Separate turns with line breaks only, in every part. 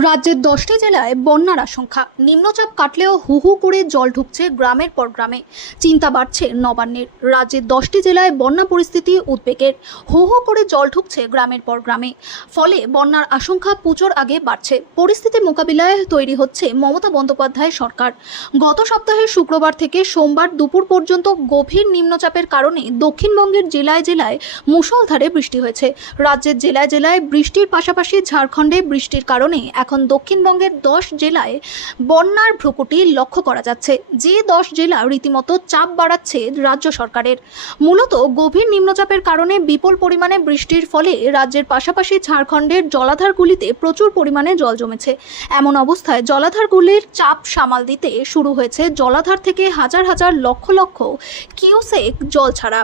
রাজ্যের দশটি জেলায় বন্যার আশঙ্কা। নিম্নচাপ কাটলেও হু হু করে জল ঢুকছে গ্রামের পর গ্রামে। চিন্তা বাড়ছে নবান্নের। রাজ্যের দশটি জেলায় বন্যা পরিস্থিতি উদ্বেগের। হু হু করে জল ঢুকছে গ্রামের পর গ্রামে। ফলে বন্যার আশঙ্কা পুজোর আগে বাড়ছে। পরিস্থিতি মোকাবিলায় তৈরি হচ্ছে মমতা বন্দ্যোপাধ্যায় সরকার। গত সপ্তাহের শুক্রবার থেকে সোমবার দুপুর পর্যন্ত গভীর নিম্নচাপের কারণে দক্ষিণবঙ্গের জেলায় জেলায় মুষলধারে বৃষ্টি হয়েছে। রাজ্যের জেলায় জেলায় বৃষ্টির পাশাপাশি ঝাড়খণ্ডে বৃষ্টির কারণে এখন দক্ষিণবঙ্গের দশ জেলায় বন্যার ভ্রুকুটি লক্ষ্য করা যাচ্ছে। যে দশ জেলা রীতিমতো চাপ বাড়াচ্ছে রাজ্য সরকারের। মূলত গভীর নিম্নচাপের কারণে বিপুল পরিমাণে বৃষ্টির ফলে রাজ্যের পাশাপাশি ঝাড়খণ্ডের জলাধারগুলিতে প্রচুর পরিমাণে জল জমেছে। এমন অবস্থায় জলাধারগুলির চাপ সামাল দিতে শুরু হয়েছে জলাধার থেকে হাজার হাজার লক্ষ লক্ষ কিউসেক জল ছাড়া।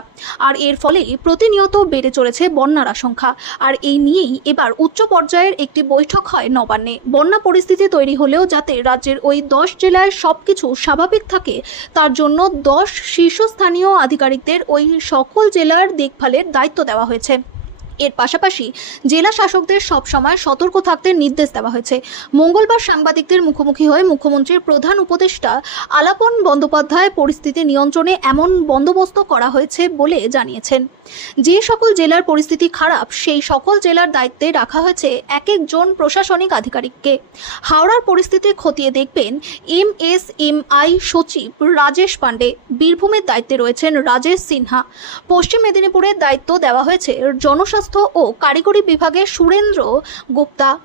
আর এর ফলে প্রতিনিয়ত বেড়ে চলেছে বন্যার আশঙ্কা। আর এই নিয়েই এবার উচ্চ পর্যায়ের একটি বৈঠক হয় নবান্নে। বন্যা পরিস্থিতি তৈরি হলেও যাতে রাজ্যের ওই দশ জেলায় সবকিছু স্বাভাবিক থাকে, তার জন্য দশ শীর্ষস্থানীয় আধিকারিকদের ওই সকল জেলার দেখভালের দায়িত্ব দেওয়া হয়েছে। এর পাশাপাশি জেলা শাসকদের সবসময় সতর্ক থাকতে নির্দেশ দেওয়া হয়েছে। মঙ্গলবার সাংবাদিকদের মুখোমুখি হয়ে মুখ্যমন্ত্রীর প্রধান উপদেষ্টা আলাপন বন্দ্যোপাধ্যায় পরিস্থিতি নিয়ন্ত্রণে এমন বন্দোবস্ত করা হয়েছে বলে জানিয়েছেন। যে সকল জেলার পরিস্থিতি খারাপ, সেই সকল জেলার দায়িত্বে রাখা হয়েছে এক একজন প্রশাসনিক আধিকারিককে। হাওড়ার পরিস্থিতি খতিয়ে দেখবেন এম এস এম আই সচিব রাজেশ পাণ্ডে। বীরভূমের দায়িত্বে রয়েছেন রাজেশ সিনহা। পশ্চিম মেদিনীপুরের দায়িত্ব দেওয়া হয়েছে জনস্বাস্থ্য ও কারিগরি বিভাগে সুরেন্দ্র গুপ্তা।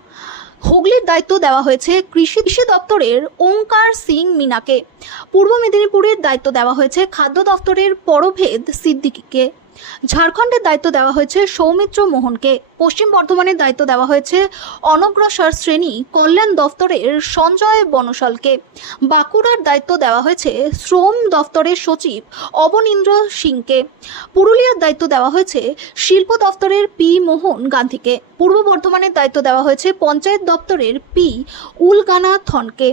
হুগলির দায়িত্ব দেওয়া হয়েছে কৃষি কৃষি দপ্তরের ওঙ্কার সিং মিনাকে। পূর্ব মেদিনীপুরের দায়িত্ব দেওয়া হয়েছে খাদ্য দপ্তরের পরভেদ সিদ্দিকিকে। ঝাড়খণ্ডের দায়িত্ব দেওয়া হয়েছে সৌমিত্র মোহনকে। পশ্চিম বর্ধমানের দায়িত্ব দেওয়া হয়েছে অনগ্রসর শ্রেণি কল্যাণ দফতরের সঞ্জয় বনশালকে। বাঁকুড়ার দায়িত্ব দেওয়া হয়েছে শ্রম দফতরের সচিব অবনীন্দ্র সিংকে। পুরুলিয়ার দায়িত্ব দেওয়া হয়েছে শিল্প দফতরের পি মোহন গান্ধীকে। পূর্ব বর্ধমানের দায়িত্ব দেওয়া হয়েছে পঞ্চায়েত দপ্তরের পি উলগানা থনকে।